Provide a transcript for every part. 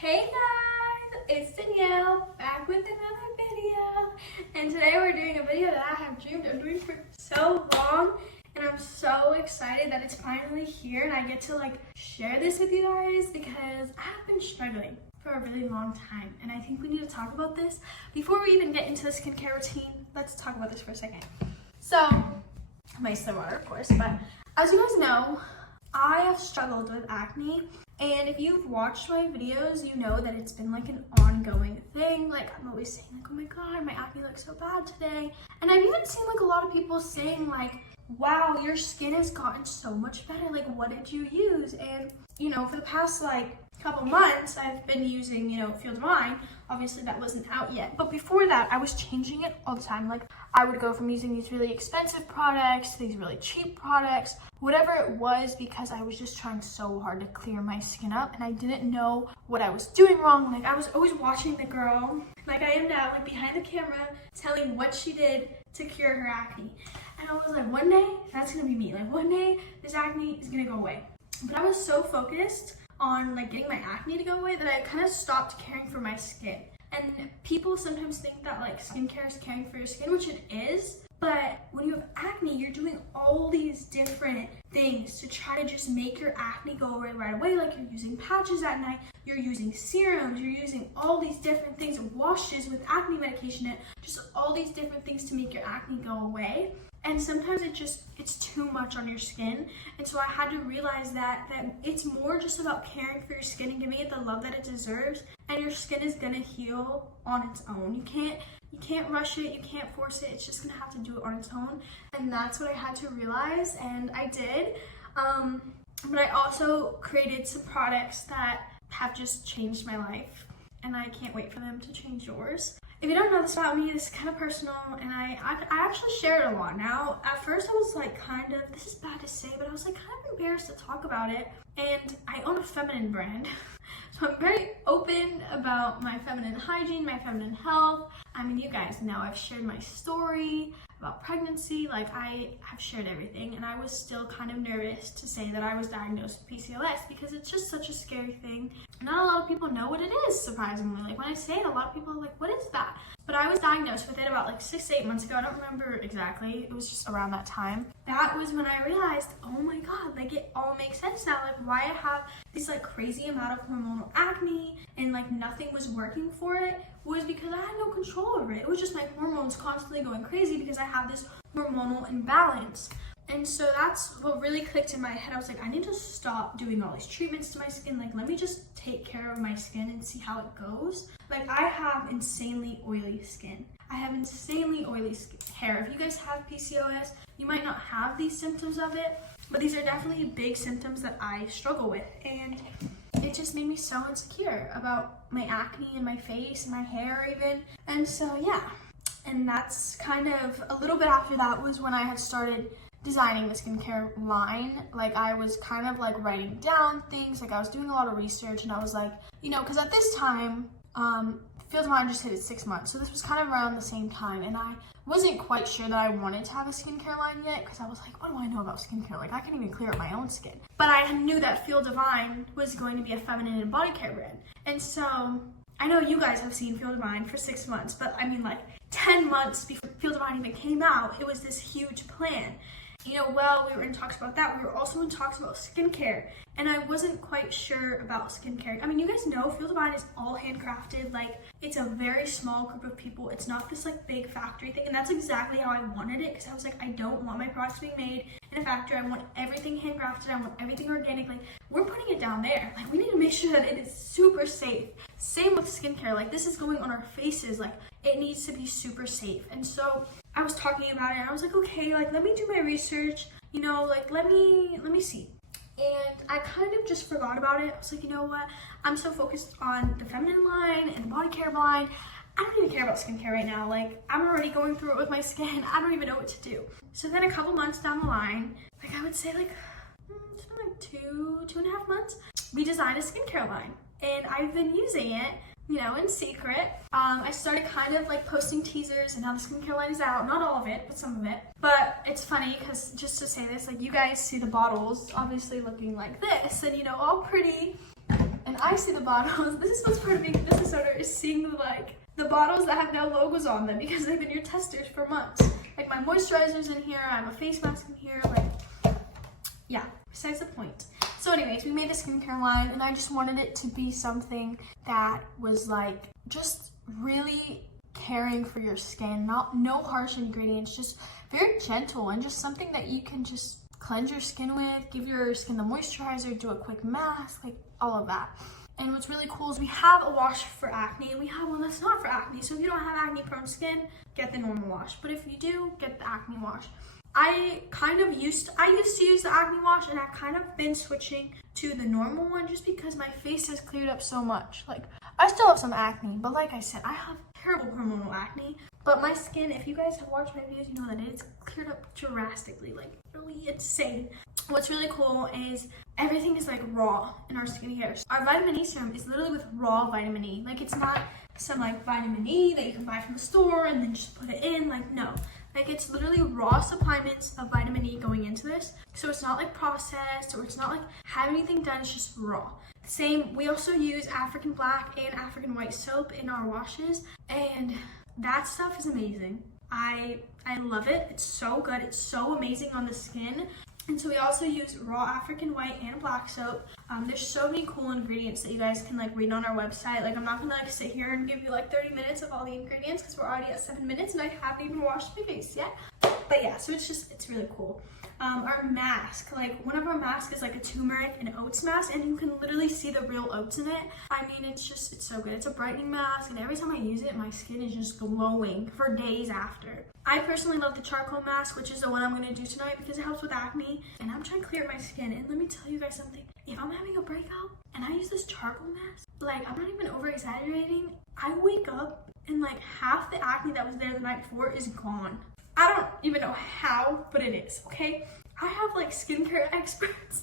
Hey guys, it's Danielle back with another video, and today we're doing a video that I have dreamed of doing for so long, and I'm so excited that it's finally here and I get to share this with you guys because I have been struggling for a really long time, and I think we need to talk about this. Before we even get into the skincare routine, let's talk about this for a second. So, my water of course, but as you guys know, I have struggled with acne, and if you've watched my videos, you know that it's been an ongoing thing. I'm always saying oh my god, my acne looks so bad today. And I've even seen a lot of people saying wow, your skin has gotten so much better. What did you use? And for the past couple months, I've been using, Feel Divine. Obviously that wasn't out yet, but before that I was changing it all the time. I would go from using these really expensive products to these really cheap products, whatever it was, because I was just trying so hard to clear my skin up, and I didn't know what I was doing wrong. I was always watching the girl, like I am now, behind the camera, telling what she did to cure her acne. And I was one day, that's gonna be me. One day, this acne is gonna go away. But I was so focused on getting my acne to go away that I kind of stopped caring for my skin. And people sometimes think that skincare is caring for your skin, which it is, but when you have acne, you're doing all these different things to try to just make your acne go away right away. You're using patches at night, you're using serums, you're using all these different things, washes with acne medication in it, just all these different things to make your acne go away. And sometimes it's too much on your skin. And so I had to realize that it's more just about caring for your skin and giving it the love that it deserves. And your skin is gonna heal on its own. You can't rush it, you can't force it. It's just gonna have to do it on its own. And that's what I had to realize, and I did. But I also created some products that have just changed my life, and I can't wait for them to change yours. If you don't know this about me, this is kind of personal, and I actually share it a lot now. At first I was this is bad to say, but I was kind of embarrassed to talk about it. And I own a feminine brand, so I'm very open about my feminine hygiene, my feminine health. I mean, you guys know I've shared my story about pregnancy, I have shared everything, and I was still kind of nervous to say that I was diagnosed with PCOS because it's just such a scary thing. Not a lot of people know what it is, surprisingly. When I say it, a lot of people are what is that? But I was diagnosed with it about 6 to 8 months ago. I don't remember exactly. It was just around that time. That was when I realized, oh my god, it all makes sense now. Why I have this crazy amount of hormonal acne and nothing was working for it was because I had no control over it. It was just my hormones constantly going crazy because I have this hormonal imbalance. And so that's what really clicked in my head. I was I need to stop doing all these treatments to my skin. Let me just take care of my skin and see how it goes. I have insanely oily skin. I have insanely oily hair. If you guys have PCOS, you might not have these symptoms of it, but these are definitely big symptoms that I struggle with. And it just made me so insecure about my acne and my face and my hair even. And so yeah, and that's kind of a little bit after that was when I had started designing the skincare line. I was kind of writing down things, I was doing a lot of research, and I was because at this time Feel Divine just hit its 6 months, so this was kind of around the same time, and I wasn't quite sure that I wanted to have a skincare line yet, because I was what do I know about skincare? I can't even clear up my own skin. But I knew that Feel Divine was going to be a feminine and body care brand, and so I know you guys have seen Feel Divine for 6 months, but I mean 10 months before Feel Divine even came out, it was this huge plan. Well, we were in talks about that. We were also in talks about skincare, and I wasn't quite sure about skincare. I mean, you guys know Feel Divine is all handcrafted. It's a very small group of people. It's not this big factory thing, and that's exactly how I wanted it, because I was I don't want my products being made in a factory. I want everything handcrafted. I want everything organic. We're putting it down there. We need to make sure that it is super safe. Same with skincare. This is going on our faces. It needs to be super safe. And so I was talking about it, and I was okay, let me do my research, let me see. And I kind of just forgot about it. I was you know what? I'm so focused on the feminine line and the body care line. I don't even care about skincare right now. I'm already going through it with my skin. I don't even know what to do. So then a couple months down the line, I would say it's been 2.5 months, we designed a skincare line, and I've been using it in secret. I started kind of posting teasers, and now the skincare line is out. Not all of it, but some of it. But it's funny because, just to say this, you guys see the bottles obviously looking like this, and all pretty and I see the bottles, this is what's part of being a business owner, is seeing the bottles that have no logos on them because they've been your testers for months. Like my moisturizer's in here, I have a face mask in here, like, yeah, besides the point. So anyways, we made a skincare line and I just wanted it to be something that was like, just really caring for your skin, no harsh ingredients, just very gentle and just something that you can just cleanse your skin with, give your skin the moisturizer, do a quick mask, like all of that. And what's really cool is we have a wash for acne and we have one that's not for acne. So if you don't have acne prone skin, get the normal wash. But if you do, get the acne wash. I used to use the acne wash and I've kind of been switching to the normal one just because my face has cleared up so much. Like I still have some acne, but like I said, I have terrible hormonal acne. But my skin, if you guys have watched my videos, you know that it's cleared up drastically, like really insane. What's really cool is everything is like raw in our skincare. Our vitamin E serum is literally with raw vitamin E. Like it's not some like vitamin E that you can buy from the store and then just put it in. Like no, like it's literally raw supplements of vitamin E going into this. So it's not like processed or it's not like have anything done, it's just raw. Same, we also use African black and African white soap in our washes and that stuff is amazing. I love it. It's so good. It's so amazing on the skin. And so we also use raw African white and black soap. There's so many cool ingredients that you guys can like read on our website. Like I'm not gonna like sit here and give you like 30 minutes of all the ingredients because we're already at 7 minutes and I haven't even washed my face yet. But yeah, so it's really cool. Our mask, like one of our masks is like a turmeric and oats mask and you can literally see the real oats in it. I mean, it's so good. It's a brightening mask and every time I use it, my skin is just glowing for days after. I personally love the charcoal mask, which is the one I'm gonna do tonight because it helps with acne and I'm trying to clear my skin. And let me tell you guys something, if I'm having a breakout and I use this charcoal mask, like I'm not even over exaggerating, I wake up and like half the acne that was there the night before is gone. I don't even know how, but it is, okay? I have like skincare experts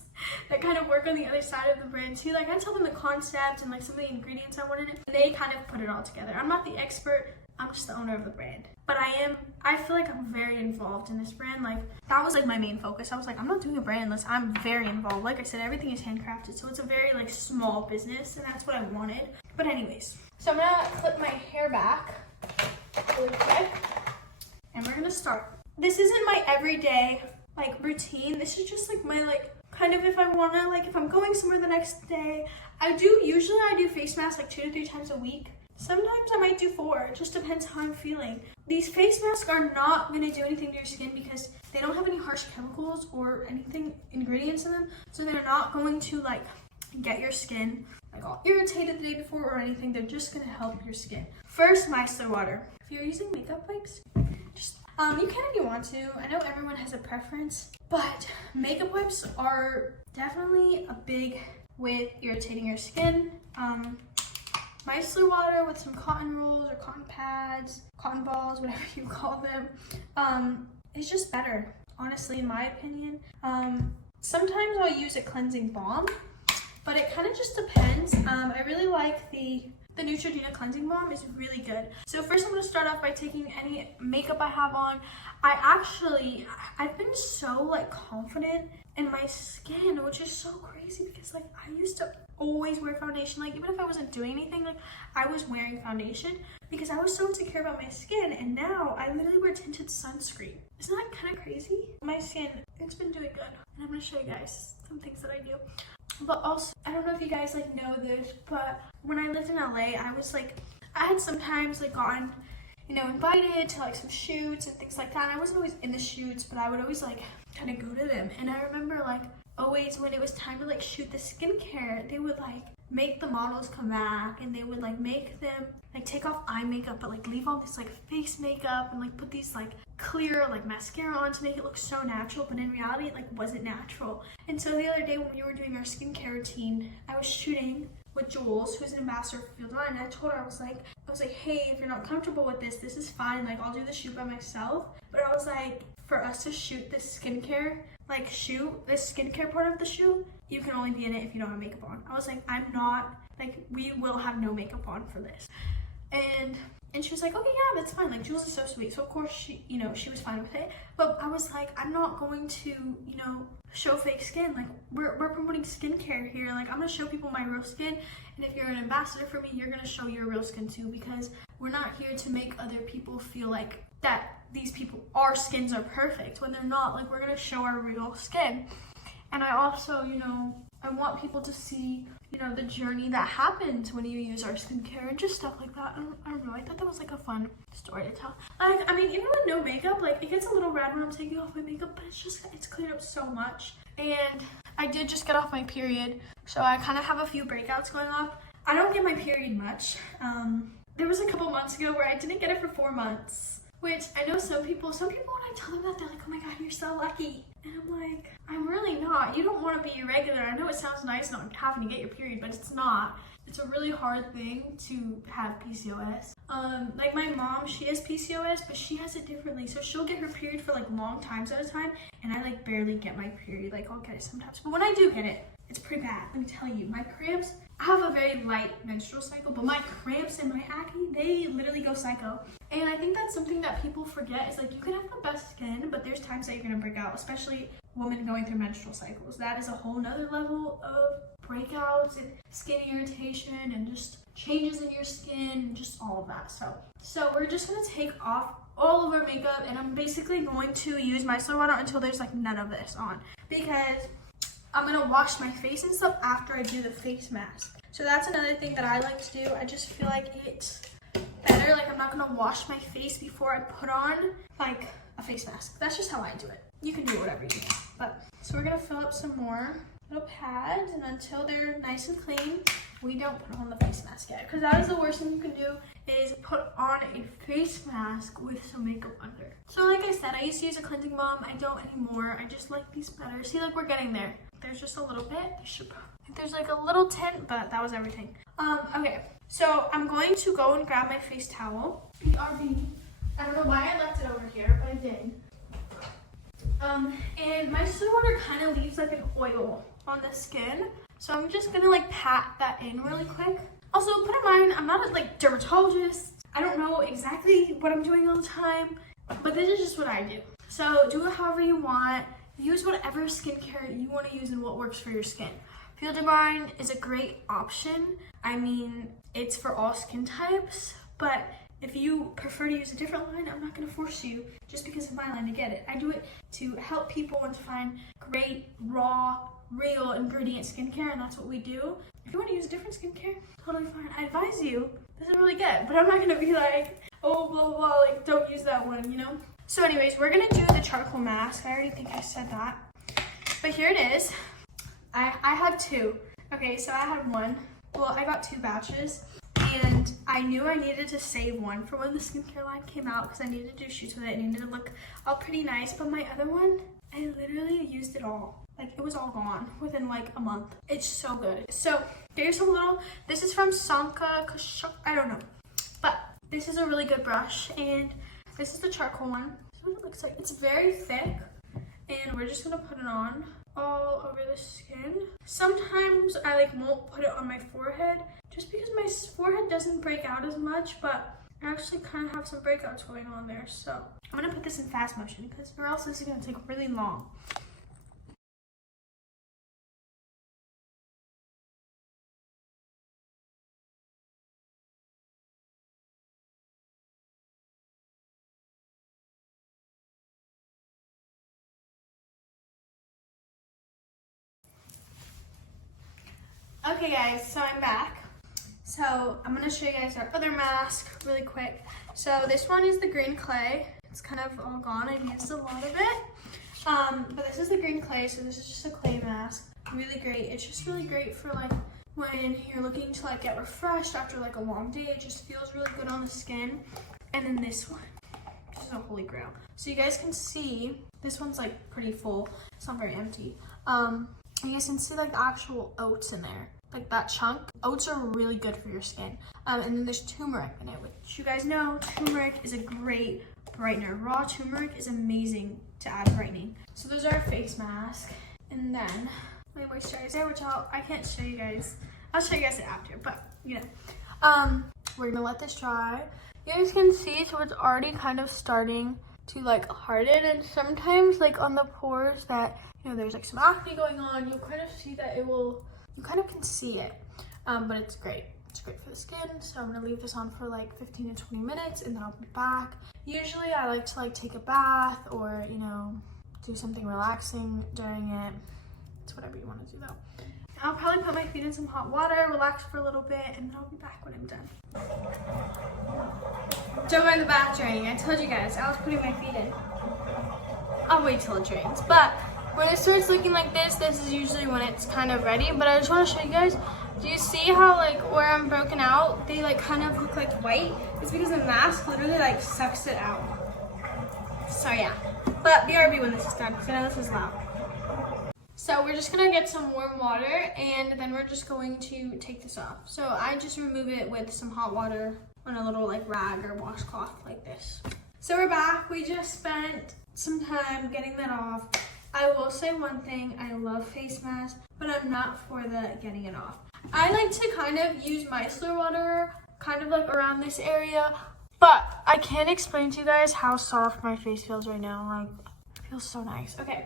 that kind of work on the other side of the brand too. Like I tell them the concept and like some of the ingredients I want in it, and they kind of put it all together. I'm not the expert, I'm just the owner of the brand. But I feel like I'm very involved in this brand. Like that was like my main focus. I was like, I'm not doing a brand unless I'm very involved. Like I said, everything is handcrafted, so it's a very like small business and that's what I wanted. But anyways, so I'm gonna clip my hair back really quick. And we're gonna start. This isn't my everyday like routine. This is just like my like kind of if I wanna like if I'm going somewhere the next day. Usually I do face masks like 2 to 3 times a week. Sometimes I might do 4. It just depends how I'm feeling. These face masks are not gonna do anything to your skin because they don't have any harsh chemicals or anything ingredients in them. So they're not going to like get your skin like all irritated the day before or anything. They're just gonna help your skin. First, micellar water. If you're using makeup wipes, you can if you want to. I know everyone has a preference, but makeup wipes are definitely a big with irritating your skin. Micellar water with some cotton rolls or cotton pads, cotton balls, whatever you call them, is just better, honestly, in my opinion. Sometimes I'll use a cleansing balm, but it kind of just depends. I really like the Neutrogena cleansing balm is really good. So first I'm going to start off by taking any makeup I have on. I've been so like confident in my skin, which is so crazy because like I used to always wear foundation. Like even if I wasn't doing anything, like I was wearing foundation because I was so insecure about my skin, and now I literally wear tinted sunscreen. Isn't that kind of crazy? My skin, it's been doing good. And I'm going to show you guys some things that I do. But also, I don't know if you guys like know this, but when I lived in LA, I had sometimes like gotten, you know, invited to like some shoots and things like that. And I wasn't always in the shoots, but I would always like kind of go to them. And I remember like always when it was time to like shoot the skincare, they would like make the models come back and they would like make them like take off eye makeup but like leave all this like face makeup and like put these like clear like mascara on to make it look so natural, but in reality it like wasn't natural. And so the other day when we were doing our skincare routine, I was shooting with Jules, who's an ambassador for Field Line, and I told her, I was like, hey, if you're not comfortable with this is fine, like I'll do the shoot by myself. But I was like, for us to shoot this skincare, like shoot this skincare part of the shoot, you can only be in it if you don't have makeup on. I was like, I'm not, like we will have no makeup on for this. And she was like, okay, yeah, that's fine. Like, Jules is so sweet. So, of course, she, you know, she was fine with it. But I was like, I'm not going to, you know, show fake skin. Like, we're promoting skincare here. Like, I'm going to show people my real skin. And if you're an ambassador for me, you're going to show your real skin too. Because we're not here to make other people feel like that these people, our skins are perfect. When they're not. Like, we're going to show our real skin. And I also, you know, I want people to see, you know, the journey that happens when you use our skincare and just stuff like that. I don't know, I thought that was like a fun story to tell. Like, I mean, even with no makeup, like, it gets a little red when I'm taking off my makeup, but it's cleared up so much. And I did just get off my period, so I kind of have a few breakouts going on. I don't get my period much. There was a couple months ago where I didn't get it for 4 months, which I know some people when I tell them that, they're like, oh my God, you're so lucky. And I'm like, I'm really not. You don't want to be irregular. I know it sounds nice not having to get your period, but it's not. It's a really hard thing to have PCOS. Like my mom, she has PCOS, but she has it differently. So she'll get her period for like long times at a time, and I like barely get my period. Like I'll get it sometimes, but when I do get it, it's pretty bad. Let me tell you, my cramps, I have a very light menstrual cycle, but my cramps and my acne, they literally go psycho. And I think that's something that people forget is like, you can have the best skin, but there's times that you're gonna break out, especially women going through menstrual cycles. That is a whole nother level of breakouts and skin irritation and just changes in your skin and just all of that. So we're just gonna take off all of our makeup, and I'm basically going to use micellar water until there's like none of this on, because I'm gonna wash my face and stuff after I do the face mask. So that's another thing that I like to do. I just feel like it's better. Like I'm not gonna wash my face before I put on like a face mask. That's just how I do it. You can do whatever you want. But so we're gonna fill up some more little pads, and until they're nice and clean, we don't put on the face mask yet. Because that is the worst thing you can do, is put on a face mask with some makeup under. So like I said, I used to use a cleansing balm. I don't anymore. I just like these better. See, like we're getting there. There's just a little bit. There's like a little tint, but that was everything. Okay, so I'm going to go and grab my face towel. BRB. I don't know why I left it over here, but I did. And my soda water kind of leaves like an oil on the skin, so I'm just gonna like pat that in really quick. Also, put in mind, I'm not a like dermatologist. I don't know exactly what I'm doing all the time, but this is just what I do. So do it however you want. Use whatever skincare you want to use and what works for your skin. Field of Mine is a great option. I mean, it's for all skin types, but if you prefer to use a different line, I'm not going to force you just because of my line to get it. I do it to help people and to find great, raw, real ingredient skincare, and that's what we do. If you want to use a different skincare, totally fine. I advise you. This is really good, but I'm not going to be like, oh, blah, blah, blah, like, don't use that one, you know? So anyways, we're going to do the charcoal mask. I already think I said that. But here it is. I had two. Okay, so I had one. Well, I got 2 batches. And I knew I needed to save one for when the skincare line came out, because I needed to do shoots with it. It needed to look all pretty nice. But my other one, I literally used it all. Like, it was all gone within like a month. It's so good. So there's a little, this is from Sanka, I don't know. But this is a really good brush. And this is the charcoal one. This is what it looks like. It's very thick. And we're just going to put it on all over the skin. Sometimes I like won't put it on my forehead just because my forehead doesn't break out as much, but I actually kind of have some breakouts going on there. So I'm going to put this in fast motion because or else this is going to take really long. Okay guys, so I'm back. So I'm gonna show you guys our other mask really quick. So this one is the green clay. It's kind of all gone. I've used a lot of it. But this is the green clay, so this is just a clay mask. Really great. It's just really great for like when you're looking to like get refreshed after like a long day. It just feels really good on the skin. And then this one, this is a holy grail. So you guys can see, this one's like pretty full. It's not very empty. You guys can see like the actual oats in there. Like that chunk. Oats are really good for your skin. And then there's turmeric in it, which you guys know turmeric is a great brightener. Raw turmeric is amazing to add brightening. So those are our face mask. And then my moisturizer, which I can't show you guys. I'll show you guys it after, but you know. We're gonna let this dry. You guys can see, so it's already kind of starting to like harden, and sometimes like on the pores that, you know, there's like some acne going on, you'll kind of see that you kind of can see it, but it's great. It's great for the skin. So I'm gonna leave this on for like 15 to 20 minutes and then I'll be back. Usually I like to like take a bath or, you know, do something relaxing during it. It's whatever you want to do though. I'll probably put my feet in some hot water, relax for a little bit, and then I'll be back when I'm done. Don't mind the bath draining. I told you guys, I was putting my feet in. I'll wait till it drains. But when it starts looking like this is usually when it's kind of ready. But I just want to show you guys, do you see how like where I'm broken out, they like kind of look like white? It's because the mask literally like sucks it out. So yeah, but BRB when this is done, because I know this is loud. So we're just gonna get some warm water and then we're just going to take this off. So I just remove it with some hot water on a little like rag or washcloth like this. So we're back. We just spent some time getting that off. I will say one thing, I love face masks, but I'm not for the getting it off. I like to kind of use micellar water kind of like around this area, but I can't explain to you guys how soft my face feels right now. Like, it feels so nice. Okay.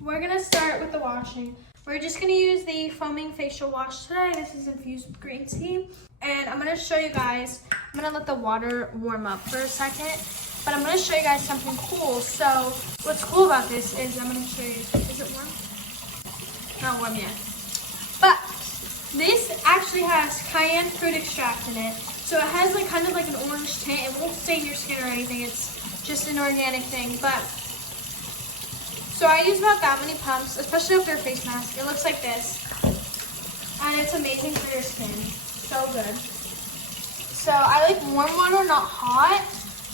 We're gonna start with the washing. We're just gonna use the foaming facial wash today. This is infused with green tea. And I'm gonna show you guys, I'm gonna let the water warm up for a second, but I'm gonna show you guys something cool. So what's cool about this is I'm gonna show you, is it warm? Not warm yet. But this actually has cayenne fruit extract in it. So it has like kind of like an orange tint. It won't stain your skin or anything. It's just an organic thing. But so I use about that many pumps, especially after a face mask. It looks like this. And it's amazing for your skin. So good. So I like warm water, not hot,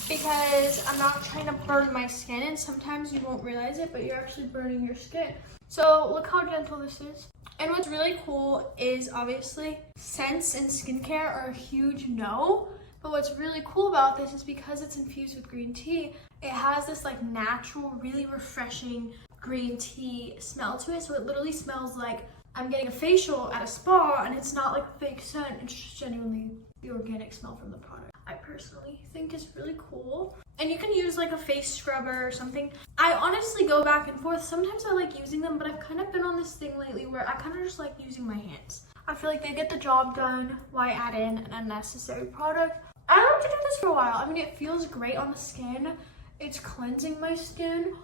because I'm not trying to burn my skin. And sometimes you won't realize it, but you're actually burning your skin. So look how gentle this is. And what's really cool is obviously scents and skincare are a huge no. But what's really cool about this is because it's infused with green tea, it has this like natural, really refreshing green tea smell to it. So it literally smells like I'm getting a facial at a spa, and it's not like a fake scent. It's just genuinely the organic smell from the product. I personally think is really cool. And you can use like a face scrubber or something. I honestly go back and forth. Sometimes I like using them, but I've kind of been on this thing lately where I kind of just like using my hands. I feel like they get the job done. Why add in an unnecessary product? I like to do this for a while. I mean, it feels great on the skin. It's cleansing my skin,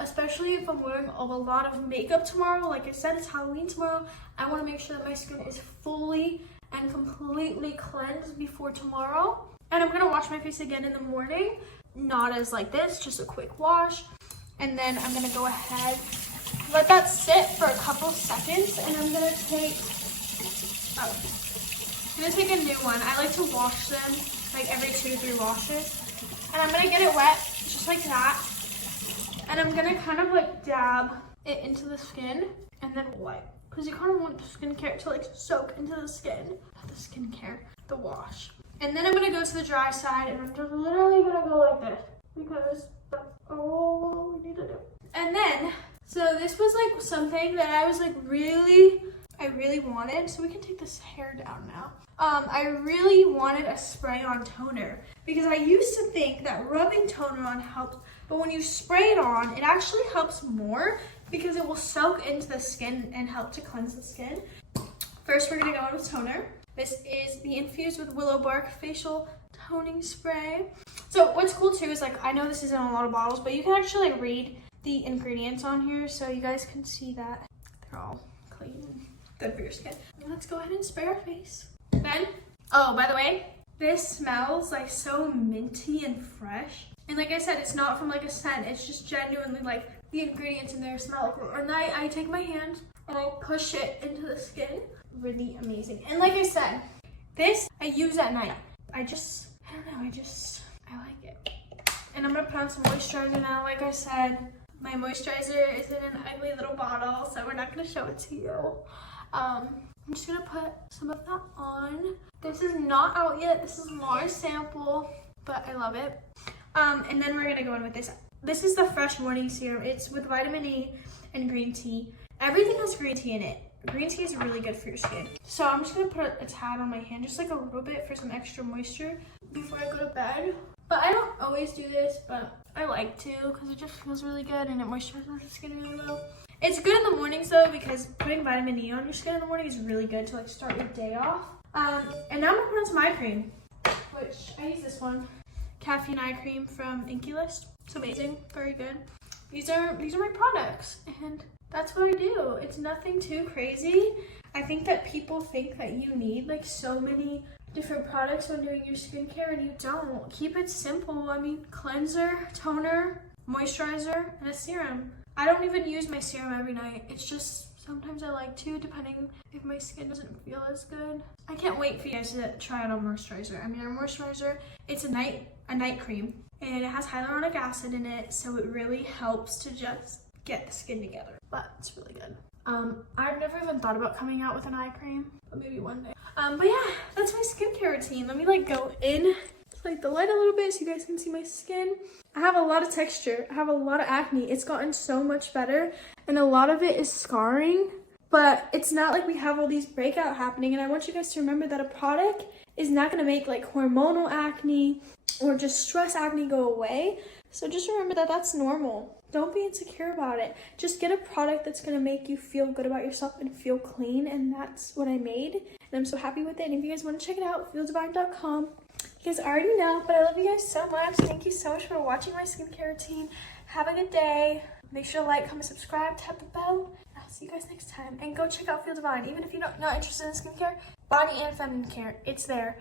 especially if I'm wearing a lot of makeup tomorrow. Like I said, it's Halloween tomorrow. I want to make sure that my skin is fully and completely cleansed before tomorrow. And I'm gonna wash my face again in the morning, not as like this, just a quick wash. And then I'm gonna go ahead, let that sit for a couple seconds, and I'm gonna take a new one. I like to wash them like every 2 to 3 washes. And I'm gonna get it wet, just like that. And I'm gonna kind of like dab it into the skin and then wipe. Because you kind of want the skincare to like soak into the skin. Not the skincare, the wash. And then I'm gonna go to the dry side, and I'm just literally gonna go like this. Because that's all we need to do. And then, so this was like something that I was like I really wanted, so we can take this hair down now. I really wanted a spray-on toner because I used to think that rubbing toner on helped, but when you spray it on, it actually helps more because it will soak into the skin and help to cleanse the skin. First, we're gonna go in with toner. This is the infused with willow bark facial toning spray. So what's cool too is like, I know this isn't a lot of bottles, but you can actually like read the ingredients on here so you guys can see that they're all clean. Good for your skin. Let's go ahead and spray our face. Then, oh, by the way, this smells like so minty and fresh. And like I said, it's not from like a scent. It's just genuinely like the ingredients in there smell like. And I take my hand and I push it into the skin. Really amazing. And like I said, this I use at night. I like it. And I'm gonna put on some moisturizer now. Like I said, my moisturizer is in an ugly little bottle, so we're not gonna show it to you. I'm just gonna put some of that on. This is not out yet. This is more a sample, but I love it. And then we're gonna go in with this. This is the Fresh Morning Serum. It's with vitamin E and green tea. Everything has green tea in it. green tea is really good for your skin. So I'm just gonna put a tad on my hand, just like a little bit for some extra moisture before I go to bed. But I don't always do this, but I like to because it just feels really good and it moisturizes the skin really well. It's good in the mornings though, because putting vitamin E on your skin in the morning is really good to like start your day off. And now I'm gonna put on some eye cream, which I use this one, caffeine eye cream from Inky List. It's amazing, very good. These are my products, and that's what I do. It's nothing too crazy. I think that people think that you need like so many different products when doing your skincare, and you don't. Keep it simple. I mean, cleanser, toner, moisturizer, and a serum. I don't even use my serum every night. It's just sometimes I like to, depending if my skin doesn't feel as good. I can't wait for you guys to try out our moisturizer. I mean, our moisturizer, it's a night cream, and it has hyaluronic acid in it, so it really helps to just get the skin together. But it's really good. I've never even thought about coming out with an eye cream, but maybe one day. But yeah, that's my skincare routine. Let me like go in to like the light a little bit so you guys can see my skin. I have a lot of texture. I have a lot of acne. It's gotten so much better, and a lot of it is scarring, but it's not like we have all these breakout happening. And I want you guys to remember that a product is not gonna make like hormonal acne or just stress acne go away. So just remember that that's normal. Don't be insecure about it. Just get a product that's gonna make you feel good about yourself and feel clean, and that's what I made. And I'm so happy with it. And if you guys wanna check it out, feeldivine.com. You guys already know, but I love you guys so much. Thank you so much for watching my skincare routine. Have a good day. Make sure to like, comment, subscribe, tap the bell. I'll see you guys next time. And go check out Feel Divine. Even if you're not interested in skincare, body and feminine care, it's there.